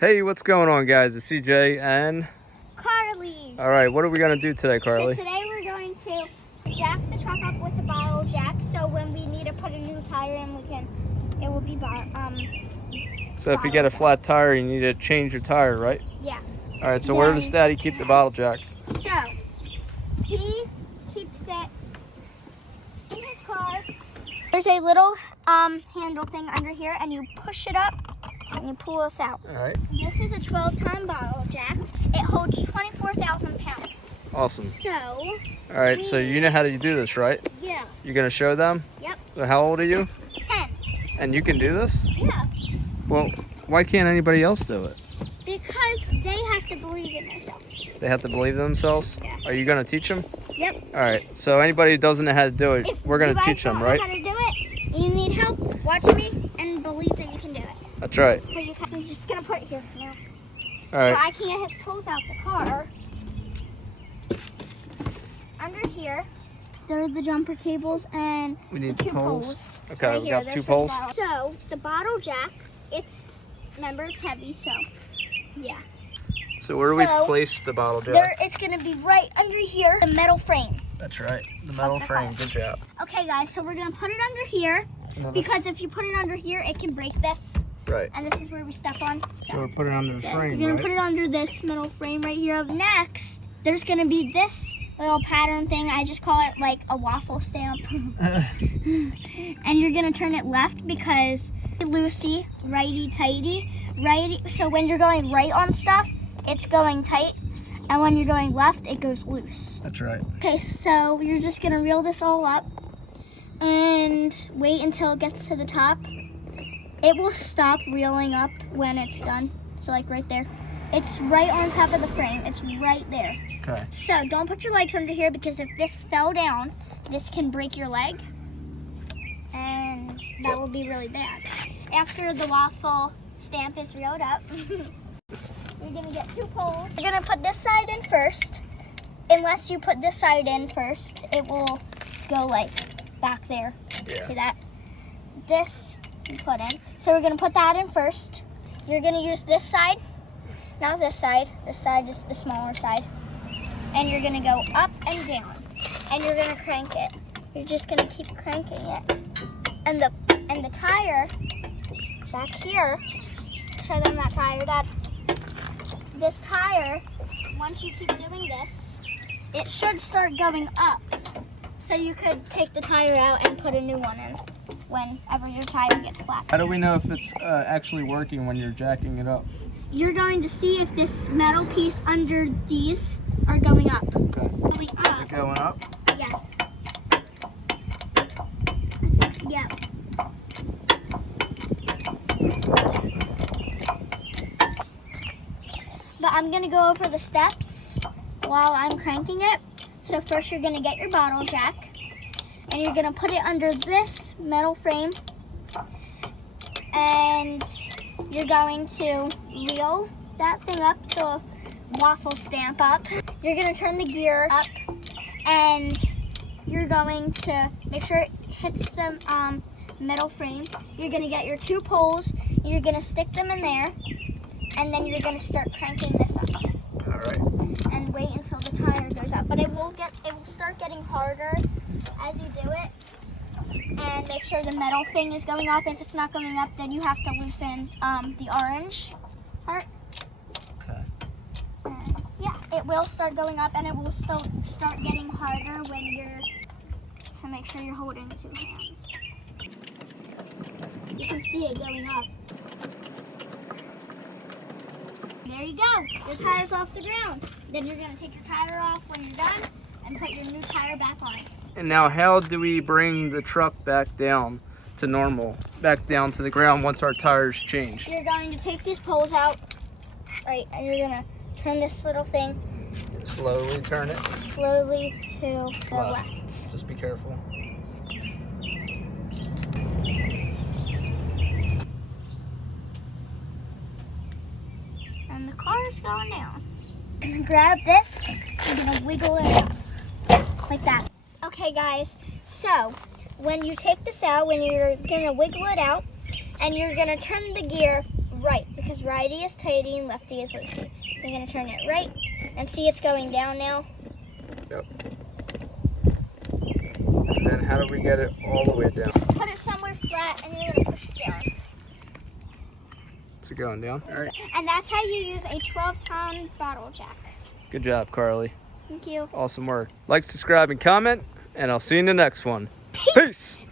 Hey, what's going on, guys? It's CJ and Carly. all right, what are we gonna do today, Carly? So today we're going to jack the truck up with a bottle jack. So when we need to put a new tire in, it will be So if you get a flat tire, you need to change your tire, right? Yeah. All right. So where does Daddy keep the bottle jack? So he keeps it in his car. There's a little handle thing under here, and you push it up and you pull this out. All right. This is a 12-ton bottle jack. It holds 24,000 pounds. Awesome. So. All right. So you know how to do this, right? Yeah. You're gonna show them? Yep. So how old are you? 10. And you can do this? Yeah. Well, why can't anybody else do it? Because they have to believe in themselves. They have to believe in themselves? Yeah. Are you gonna teach them? Yep. All right. So anybody who doesn't know how to do it, If we're gonna you guys teach them, don't right? know how to do it, you need help, watch me and believe that you can do it. That's right. Because I'm just going to put it here for now. All right. So I can get his poles out the car. Under here, there are the jumper cables and We need the two poles. Okay, right we here, got they're 2 for the poles. bottle. So the bottle jack, remember it's heavy, so yeah. So where do we So, place the bottle jack? It's going to be right under here, the metal frame. That's right. The metal the frame. car. Good job. Okay guys, so we're going to put it under here. Because if you put it under here, it can break this. Right. And this is where we step on. So we put it under the frame, You're going right? to put it under this metal frame right here. Next, there's going to be this little pattern thing. I just call it like a waffle stamp. And you're going to turn it left because loosey, righty-tighty. Righty. So when you're going right on stuff, it's going tight. And when you're going left, it goes loose. That's right. Okay, so you're just going to reel this all up and wait until it gets to the top. It will stop reeling up when it's done. So like right there. It's right on top of the frame. It's right there. Okay. So don't put your legs under here because if this fell down, this can break your leg. And that will be really bad. After the waffle stamp is reeled up, you're gonna get 2 poles. You're gonna put this side in first. Unless you put this side in first, it will go like back there. Yeah. See that? This you put in. So we're gonna put that in first. You're gonna use this side, not this side. This side is the smaller side. And you're gonna go up and down. And you're gonna crank it. You're just gonna keep cranking it. And the tire back here, show them that tire, Dad. This tire, once you keep doing this, it should start going up. So you could take the tire out and put a new one in whenever your tire gets flat. How do we know if it's actually working when you're jacking it up? You're going to see if this metal piece under these are going up. Okay. Going Is up, it going up? yes. Yeah. But I'm going to go over the steps while I'm cranking it. So first you're going to get your bottle jack and you're going to put it under this metal frame and you're going to reel that thing up, the waffle stamp up. You're going to turn the gear up and you're going to make sure it hits the metal frame. You're going to get your 2 poles, you're going to stick them in there, and then you're going to start cranking this up. All right. And wait until the tire goes up. But it will start getting harder as you do it. And make sure the metal thing is going up. If it's not going up, then you have to loosen the orange part. Okay. And yeah, it will start going up, and it will still start getting harder when you're. So make sure you're holding 2 hands. You can see it going up. There you go. Your tire's off the ground. Then you're going to take your tire off when you're done and put your new tire back on. And now how do we bring the truck back down to normal, back down to the ground once our tires change? You're going to take these poles out, right, and you're going to turn this little thing Slowly turn it. slowly to the Left. left. Just be careful. And the car is going down. I'm going to grab this, I'm going to wiggle it out like that. Okay guys, so when you take this out, when you're going to wiggle it out, and you're going to turn the gear right, because righty is tighty and lefty is loosey. You're gonna turn it right, and see it's going down now. Yep. And then how do we get it all the way down? Put it somewhere flat, and you're gonna push it down. It's going down. All right. And that's how you use a 12-pound bottle jack. Good job, Carly. Thank you. Awesome work. Like, subscribe, and comment, and I'll see you in the next one. Peace.